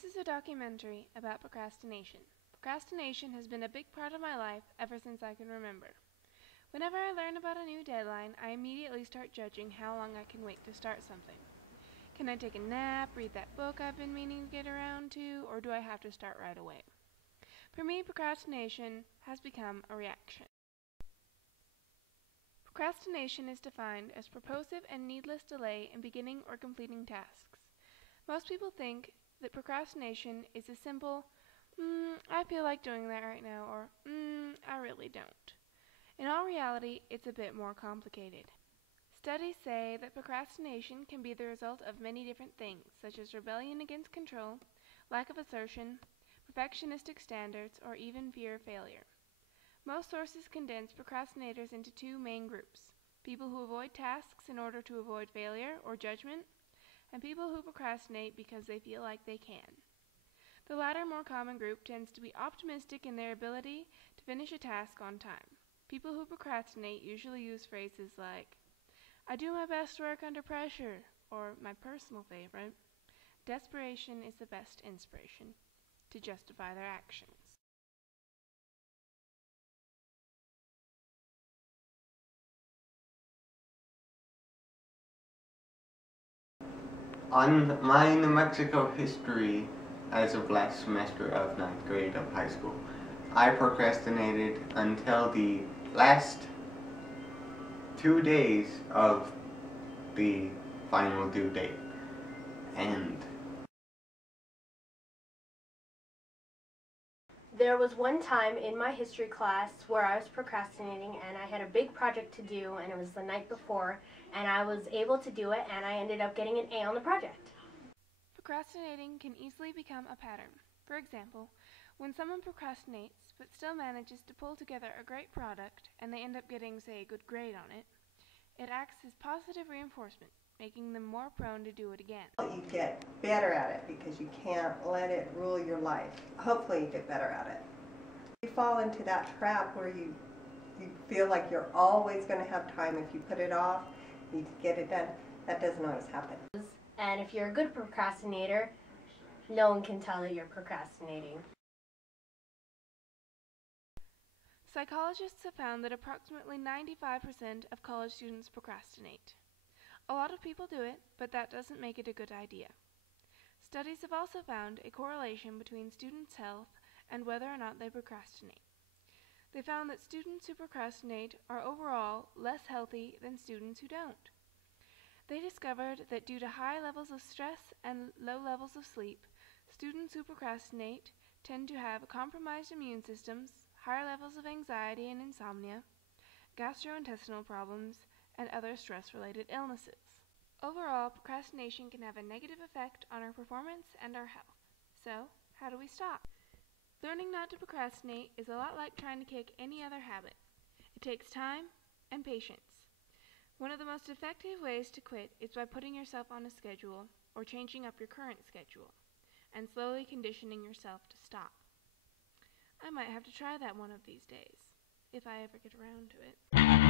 This is a documentary about procrastination. Procrastination has been a big part of my life ever since I can remember. Whenever I learn about a new deadline, I immediately start judging how long I can wait to start something. Can I take a nap, read that book I've been meaning to get around to, or do I have to start right away? For me, procrastination has become a reaction. Procrastination is defined as purposive and needless delay in beginning or completing tasks. Most people think that procrastination is a simple, I feel like doing that right now, or I really don't. In all reality, it's a bit more complicated. Studies say that procrastination can be the result of many different things, such as rebellion against control, lack of assertion, perfectionistic standards, or even fear of failure. Most sources condense procrastinators into two main groups: people who avoid tasks in order to avoid failure or judgment, and people who procrastinate because they feel like they can. The latter, more common group tends to be optimistic in their ability to finish a task on time. People who procrastinate usually use phrases like, "I do my best work under pressure," or, my personal favorite, "Desperation is the best inspiration," to justify their actions. On my New Mexico history as of last semester of 9th grade of high school, I procrastinated until the last 2 days of the final due date. And There was one time in my history class where I was procrastinating and I had a big project to do, and it was the night before, and I was able to do it, and I ended up getting an A on the project. Procrastinating can easily become a pattern. For example, when someone procrastinates but still manages to pull together a great product and they end up getting, say, a good grade on it, it acts as positive reinforcement, making them more prone to do it again. You get better at it because you can't let it rule your life. Hopefully you get better at it. You fall into that trap where you feel like you're always going to have time. If you put it off, you get it done. That doesn't always happen. And if you're a good procrastinator, no one can tell that you're procrastinating. Psychologists have found that approximately 95% of college students procrastinate. A lot of people do it, but that doesn't make it a good idea. Studies have also found a correlation between students' health and whether or not they procrastinate. They found that students who procrastinate are overall less healthy than students who don't. They discovered that due to high levels of stress and low levels of sleep, students who procrastinate tend to have compromised immune systems, higher levels of anxiety and insomnia, gastrointestinal problems, and other stress-related illnesses. Overall, procrastination can have a negative effect on our performance and our health. So, how do we stop? Learning not to procrastinate is a lot like trying to kick any other habit. It takes time and patience. One of the most effective ways to quit is by putting yourself on a schedule or changing up your current schedule and slowly conditioning yourself to stop. I might have to try that one of these days, if I ever get around to it.